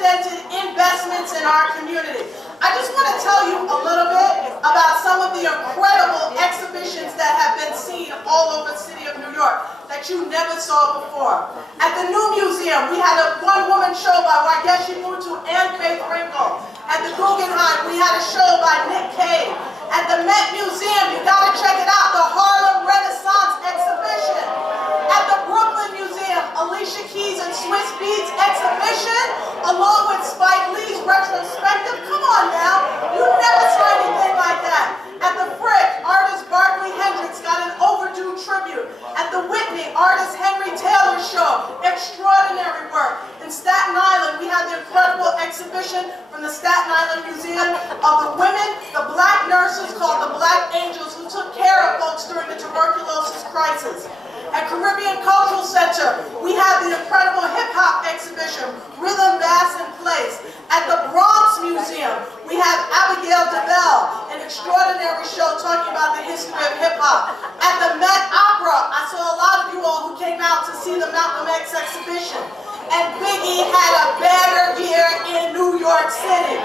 unprecedented investments in our community. I just want to tell you a little bit about some of the incredible exhibitions that have been seen all over the city of New York that you never saw before. At the New Museum, we had a one-woman show by Wageshi Mutu and Faith Wrinkle. At the Guggenheim, we had a show by Nick Cave. At the Met Museum, you got to check it out, the Harlem Renaissance exhibition. At the Brooklyn Museum, Alicia Keys and Swiss Beats exhibition, along with Spike Lee's retrospective. Come on now, you never saw anything like that. At the Frick, artist Barclay Hendricks got an overdue tribute. At the Whitney, artist Henry Taylor's show, extraordinary work. In Staten Island, we had the incredible exhibition from the Staten Island Museum of the women, the black nurses called the Black Angels, who took care of folks during the tuberculosis crisis. At Caribbean Cultural Center, we have the incredible hip-hop exhibition, Rhythm, Bass, and Place. At the Bronx Museum, we have Abigail DeBelle, an extraordinary show talking about the history of hip-hop. At the Met Opera, I saw a lot of you all who came out to see the Malcolm X exhibition. And Biggie had a banner year in New York City.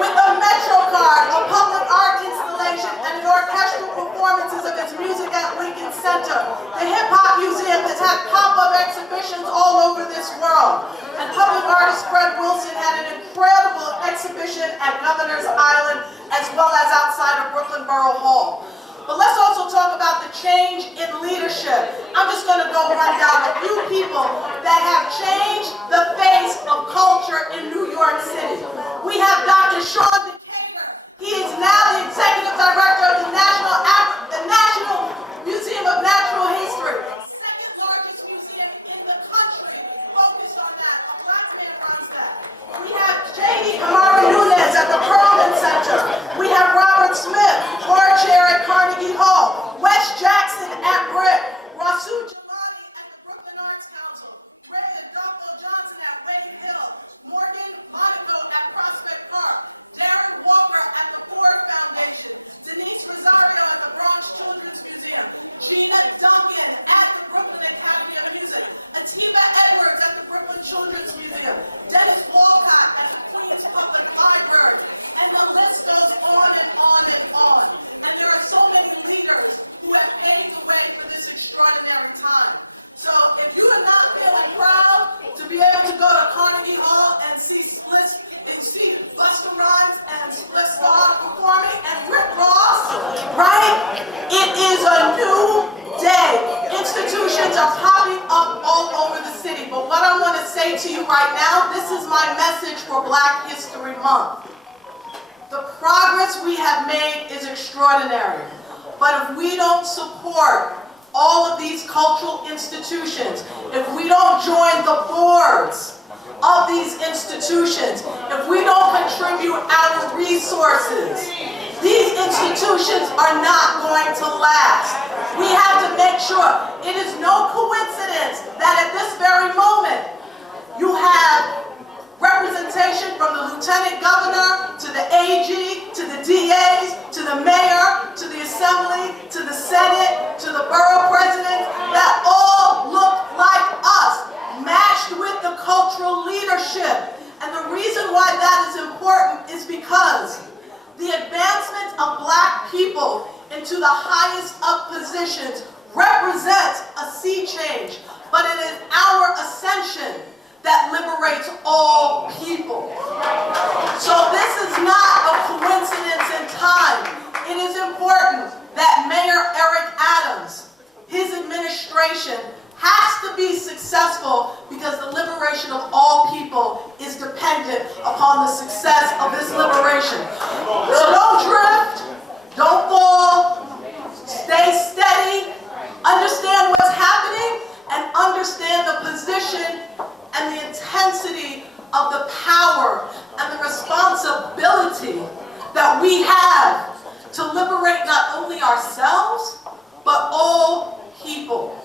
With the MetroCard, a public art installation, and the orchestral performances of his music at Lincoln Center. The Hip Hop Museum has had pop-up exhibitions all over this world. And public artist Fred Wilson had an incredible exhibition at Governor's Island, as well as outside of Brooklyn Borough Hall. But let's also talk about the change in leadership. I'm just going to go run down a few people that have changed the face of culture in New York City. We have Dr. Sean Decatur. He is now the executive director of the National Museum of Natural History, second largest museum in the country, focused on that. A black man runs that. We have J.D. Kamari Nunez at the Perlman Center. We have Robert Smith, board chair at Carnegie Hall. Wes Jackson at Brick. Rasul Jalani at the Brooklyn Arts Council. Ray Adolfo Johnson at Wade Hill. Morgan Monaco at Prospect Park. Darren Walker at the Ford Foundation. Denise Rosario at the Bronx Children's Museum. Gina Duncan at the Brooklyn Academy of Music. Atiba Edwards at the Brooklyn Children's Museum. Dennis Walcott at the Queens Public Library. And the list goes on and on and on. And there are so many leaders who have paved the way for this extraordinary time. So if you are not feeling proud to be able to go to Carnegie Hall and see Busta Rhymes and Split Star performing and Rick Ross, right? It is a new day. Institutions are popping up all over the city. But what I want to say to you right now, this is my message for Black History Month. The progress we have made is extraordinary. But if we don't support all of these cultural institutions, if we don't join the boards of these institutions, if we don't contribute our resources, these institutions are not going to last. We have to make sure. It is no coincidence that at this very moment, you have representation from the lieutenant governor, to the AG, to the DAs, to the mayor, to the assembly, to the Senate, to the borough presidents, that all look like us, matched with the cultural leadership. And the reason why that is important is because the advancement of Black people into the highest of positions represents a sea change, but it is our ascension that liberates all people. So this is not a coincidence in time. It is important that Mayor Eric Adams, his administration, has to be successful because the liberation of all people is dependent upon the success of this liberation. So don't drift, don't fall, stay steady, understand what's happening, and understand the position and the intensity of the power and the responsibility that we have to liberate not only ourselves, but all people.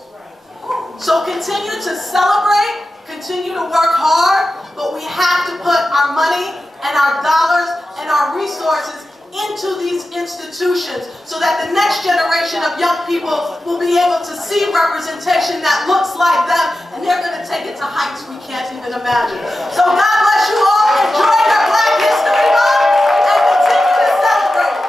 So continue to celebrate, continue to work hard, but we have to put our money and our dollars and our resources into these institutions so that the next generation of young people will be able to see representation that looks like them, and they're going to take it to heights we can't even imagine. So God bless you. you all enjoy your Black History Month and continue to celebrate.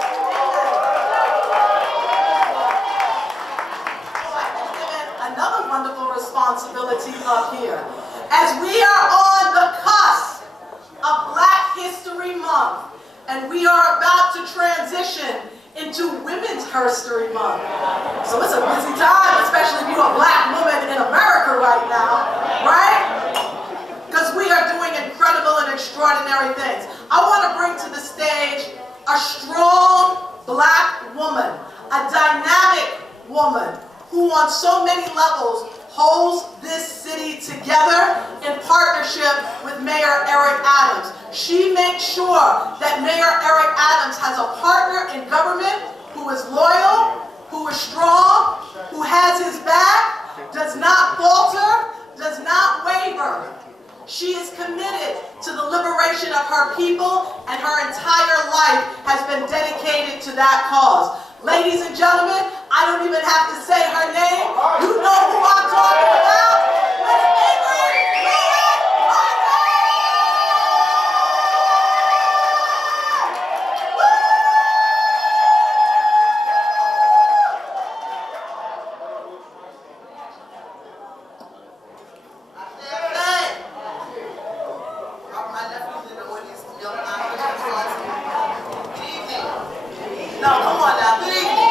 I've been given another wonderful responsibility up here. As we are on the cusp of Black History Month, and we are about to transition into Women's History Month. So it's a busy time, especially if you're a Black woman in America right now, right? Because we are doing incredible and extraordinary things. I want to bring to the stage a strong Black woman, a dynamic woman who on so many levels holds this city together in partnership with Mayor Eric Adams. She makes sure that Mayor Eric Adams has a partner in government who is loyal, who is strong, who has his back, does not falter, does not waver. She is committed to the liberation of her people, and her entire life has been dedicated to that cause. Ladies and gentlemen, I don't even have to say her name. You know who I'm talking about. Miss Ingrid Lewis Martin! My nephew's in the audience. No, come on now. Good evening.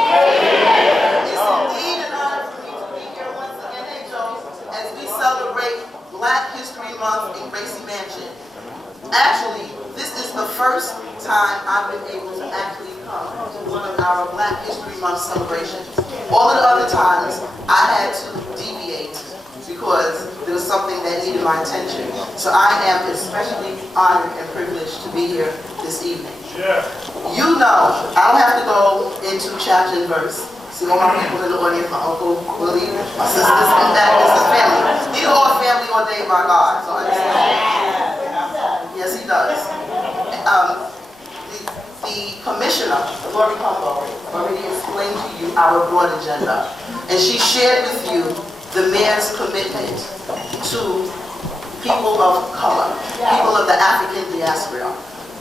It's indeed an honor for me to be here once again, hey Joe, as we celebrate Black History Month in Gracie Mansion. Actually, this is the first time I've been able to actually come to one of our Black History Month celebrations. All of the other times, I had to deviate because there was something that needed my attention. So I am especially honored and privileged to be here this evening. Yeah. You know, I don't have to go into chapter and verse. See all my people in the audience, my uncle, Willie, my sisters, and that is the family. These are all family ordained by God, so I understand. Yes, he does. The commissioner, Lori Cumbo, already explained to you our broad agenda. And she shared with you the mayor's commitment to people of color, people of the African diaspora.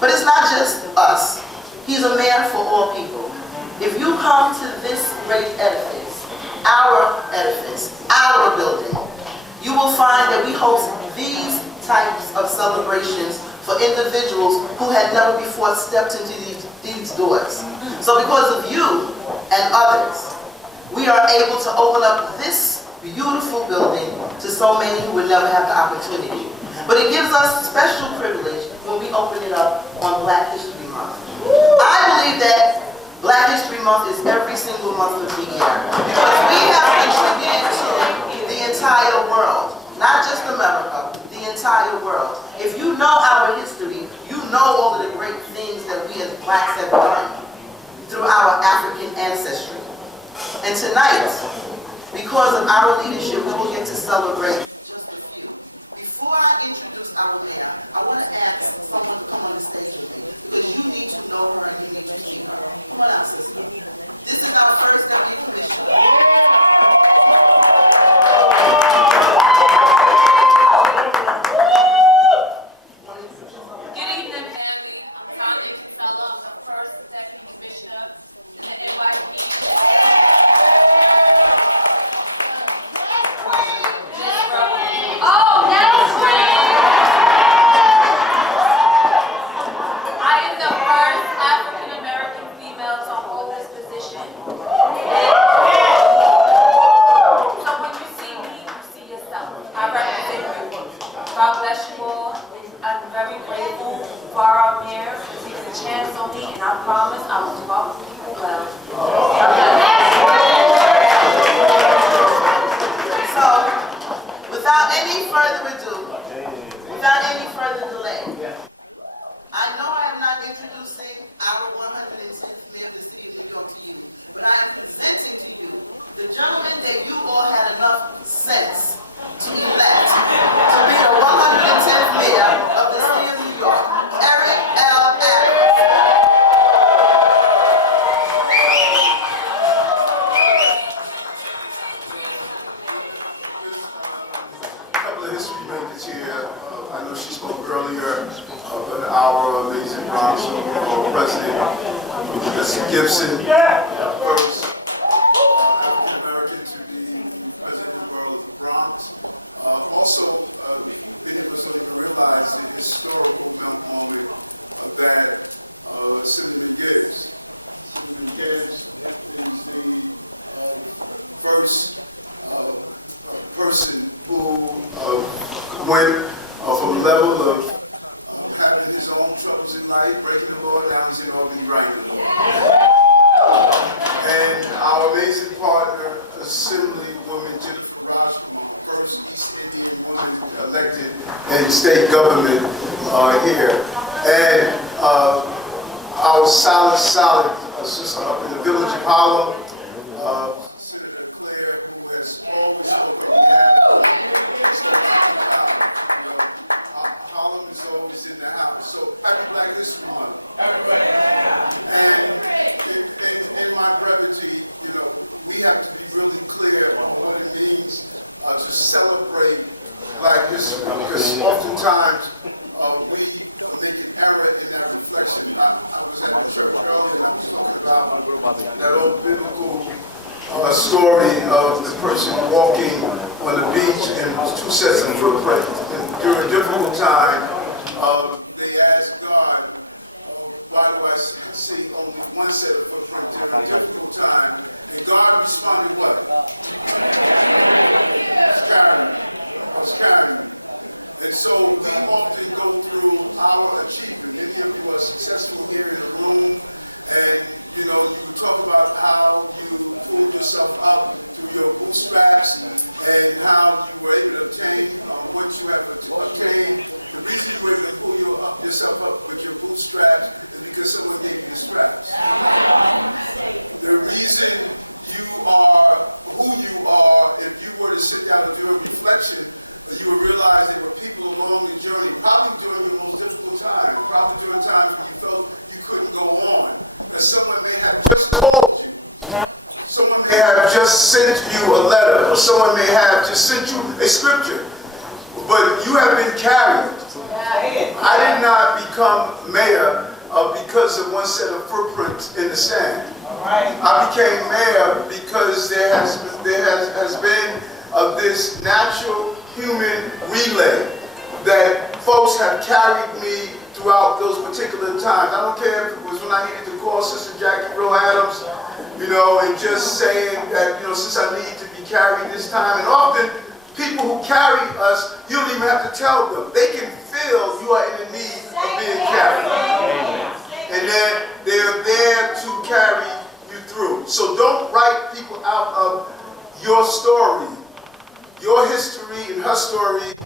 But it's not just us. He's a mayor for all people. If you come to this great edifice, our building, you will find that we host these types of celebrations for individuals who had never before stepped into these doors. So because of you and others, we are able to open up this beautiful building to so many who would never have the opportunity. But it gives us special privilege when we open it up on Black History Month. I believe that Black History Month is every single month of the year because we have contributed to the entire world, not just America, the entire world. If you know our history, you know all of the great things that we as Blacks have done through our African ancestry. And tonight, because of our leadership, we will get to celebrate just a few. Before I introduce our mayor, I want to ask someone to come on the stage with me because you need to know her and you need to see her. Come on out, sister. This is our first deputy commissioner. Without any further delay, I know I am not introducing our 110th Mayor of the City of New York to you, but I am presenting to you the gentleman that you all had enough sense to elect to be the 110th Mayor of the City of New York, Eric L. Adams. A couple of history makers here. I know she spoke earlier. also President Mr. Gibson, first African American to be president of the borough of the Bronx. Also, many of us don't even realize the historical moment that Cinnamon Gibbs. Cinnamon Gibbs is the first person who went from a level of having his own troubles in life, breaking the law down in Albany, writing the law. And our amazing partner, Assemblywoman Jennifer Rajkumar, first East Indian woman elected in state government here. And our solid sister up in the village of Harlem, Senator Claire, who has always spoken on behalf of Harlem is always in the house. So happy Black History Month. And in my brevity, we have to be really clear on what it means to celebrate Black history, because oftentimes we make an error in that reflection. I was at the church earlier and I was talking about that old biblical story of the person walking on the beach and 2 sets of footprints. During a difficult time, they asked God, why do I see only 1 set of footprints during a difficult time? And God responded what? I was carrying you. And so we often go through our achievement. Many of you are successful here in the room, and you talk about how you pulled yourself up through your bootstraps and how you were able to obtain what you have obtained. The reason you were able to pull yourself up with your bootstraps is because someone gave you the straps. The reason you are who you are, if you were to sit down and do a reflection, you would realize there were people along the journey, probably during your most difficult time, probably during times when you felt you couldn't go on, that someone may have just called you. Someone may have just sent you a letter, or someone may have just sent you a scripture. But you have been carried. I did not become mayor because of 1 set of footprints in the sand. I became mayor because there has been this natural human relay that folks have carried me throughout those particular times. I don't care if it was when I needed to call Sister Jackie Rowe Adams, and just saying that, since I need to be carried this time. And often, people who carry us, you don't even have to tell them. They can feel you are in the need of being carried. And then they're there to carry you through. So don't write people out of your story. Your history and her story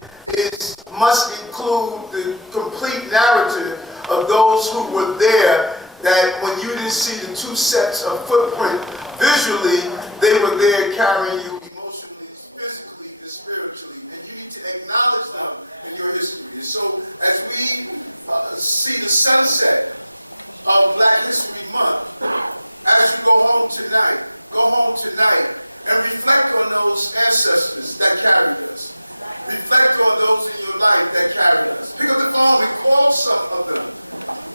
must include the complete narrative of those who were there, that when you didn't see the 2 sets of footprint visually, they were there carrying you emotionally, physically, and spiritually. And you need to acknowledge them in your history. And so as we see the sunset of Black History Month, as you go home tonight and reflect on those ancestors that carried us. Reflect on those in your life that carried us. Pick up the phone and call some of them.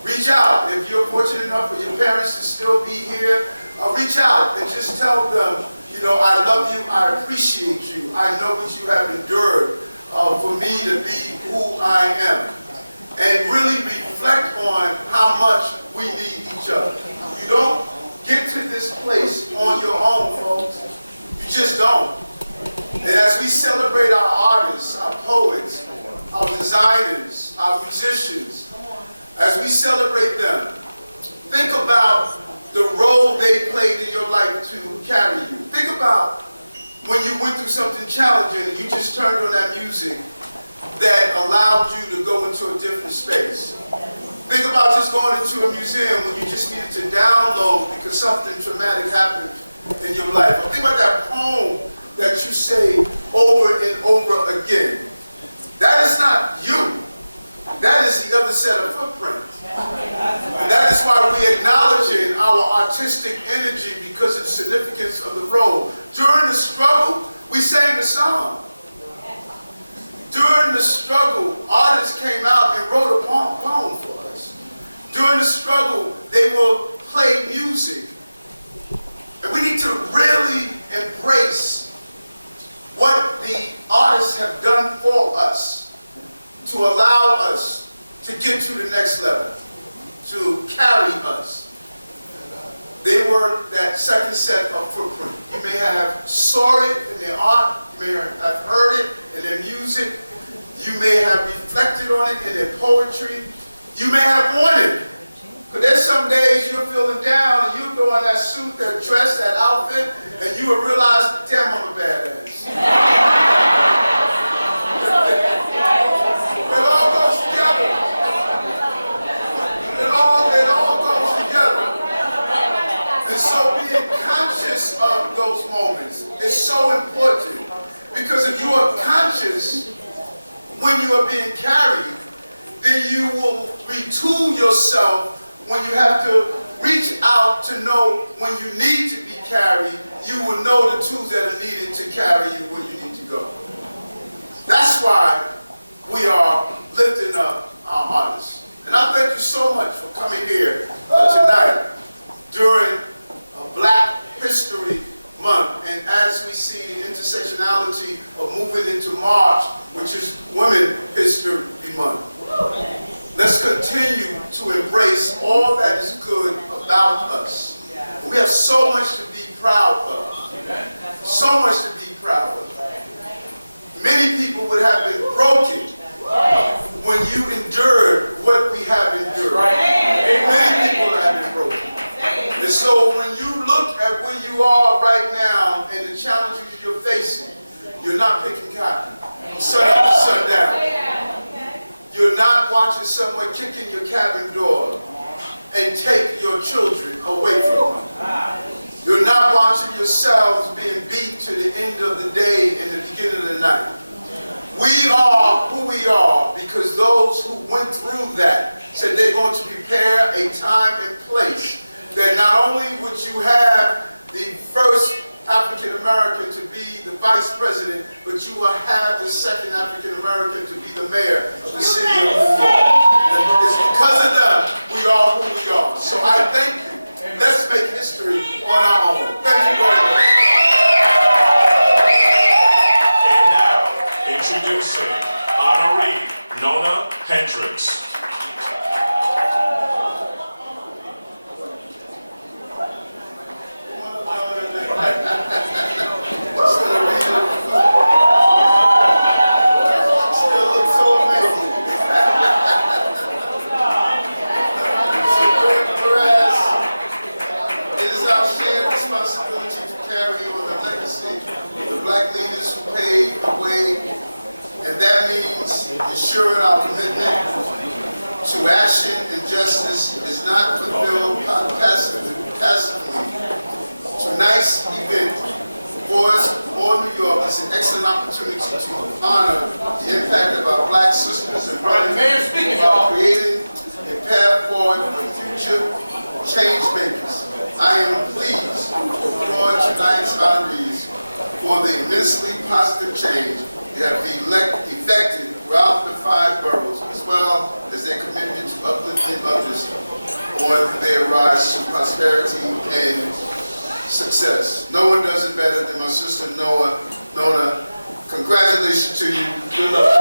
Reach out. If you're fortunate enough for your parents to still be here, reach out and just tell them, I love you, I appreciate you, I know what you have endured for me to be who I am. And really reflect on how much we need each other. You don't get to this place on your own, folks. You just don't. And as we celebrate our artists, our poets, our designers, our musicians, as we celebrate them, think about the role they played in your life to carry you. Think about when you went through something challenging and you just turned on that music that allowed you to go into a different space. Think about just going into a museum when you just needed to download because something traumatic happened in your life. Or think about that poem that you say over and over again. That is not you. That is the other set of footprints. And that is why we acknowledge our artistic energy because of the significance of the role. During the struggle, we sang the song. During the struggle, artists came out and wrote a poem for us. During during the struggle, they will play music. And we need to really embrace what the artists have done for us to allow us to get to the next level, to carry us. They were that second set of footprint. You may have saw it in their art, you may have heard it in their music, you may have reflected on it in their poetry, you may have worn it. But there's some days you're feeling down and you throw on that suit, that dress, that outfit, and you will realize, damn, I'm a badass. It all goes together. It all goes together. And so being conscious of those moments is so important. Because if you are conscious when you are being carried, then you will retool yourself when you have to reach out to know when you need to be carried. You will know the tools that are needed to carry you where you need to go. That's why we are lifting up our artists. And I thank you so much for coming here tonight during Black History Month. And as we see the intersectionality of moving into March, which is Women's History Month, let's continue to embrace all that is good about us. We have so much to be proud of. So much to be proud of. Many people would have been broken when you endured what we have endured. Many people have been broken. And so when you look at where you are right now and the challenges you're facing, you're not picking cotton. Sun up to sundown. You're not watching someone kick in your cabin door and take your children away from them. You're not watching yourselves being beat to the end of the day and the beginning of the night. We are who we are because those who went through that said they're going to prepare a time and place that not only would you have the first African American to be the vice president, but you will have the second African American to be the mayor of the city of New York. And it's because of them we are who we are. So I thank you. Let's make history on our own. Thank you very much. And now, introducing Honoree Nona Hendricks. Ensuring our commitment to action and justice is not fulfilled passively. Tonight's event for us, for New York, is an excellent opportunity to honor the impact of our Black sisters and brothers by creating a path forward for future change makers. I am pleased to applaud tonight's honorees for the immensely positive change they have effected throughout the 5 boroughs, as well as their commitment to uplifting others on their rise to prosperity and success. No one does it better than my sister Nona. Congratulations to you. Good luck to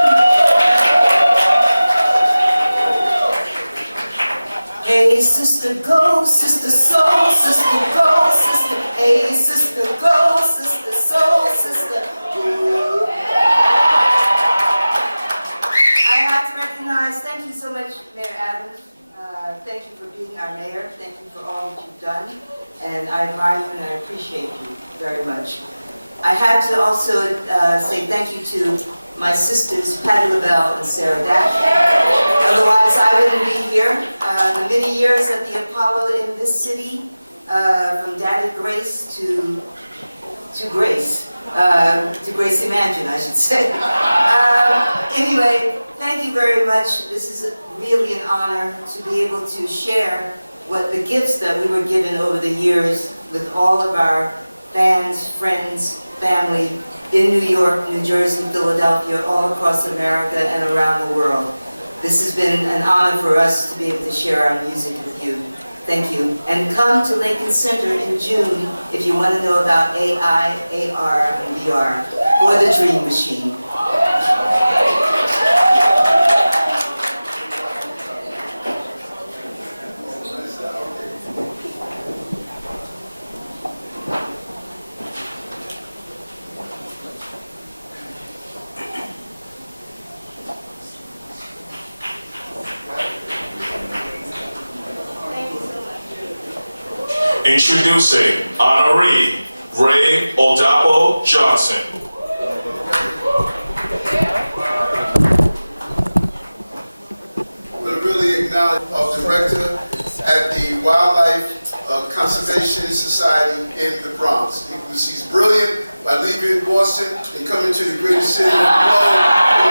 you. Hey sister, go, sister soul, sister go, sister. Hey sister, go, sister soul, sister. Ooh. Thank you so much, Mayor Adams. Thank you for being our mayor. Thank you for all that you've done. And I admire you and I appreciate you very much. I had to also say thank you to my sisters, Patty LaBelle and Sarah Dash. Otherwise, I wouldn't be here. The many years at the Apollo in this city, from Daddy Grace to Grace. To Grace Imagine, I should say. Anyway, thank you very much. This is really an honor to be able to share what the gifts that we were given over the years with all of our fans, friends, family in New York, New Jersey, Philadelphia, all across America and around the world. This has been an honor for us to be able to share our music with you. Thank you. And come to Lincoln Center in June if you want to know about AI, AR, and VR for the Dream Machine. Introducing Honoree Ray Oldapo Johnson. We'll really acknowledge our director at the Wildlife Conservation Society in the Bronx. He's brilliant by leaving Boston and coming to the greatest city of the globe.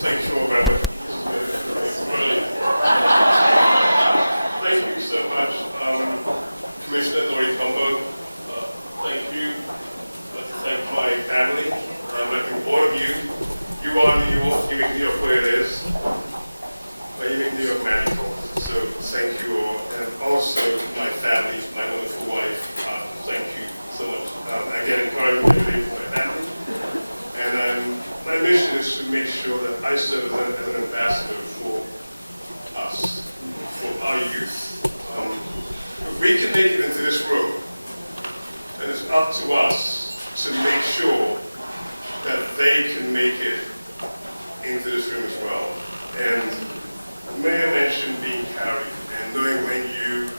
Thank you all very much. Thank you so much, Commissioner Lori Combo. Thank you. Thank my family. I think all of you, you are New York, you make New York where it is, but you make New York magical. So thank you all. And also my family, my wonderful wife, thank you so much. Again, encouraging everybody for my family. And my mission is to make sure that I serve as an ambassador for us, for our youth. We can make it into this room, and it's up to us to make sure that they can make it into this room as well. And Mayor mentioned being carried, and knowing when you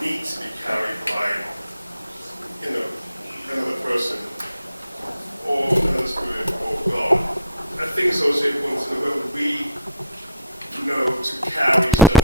need to be carried by, another person, or another spirit, or God. I think it's also important to know when we know to carry each other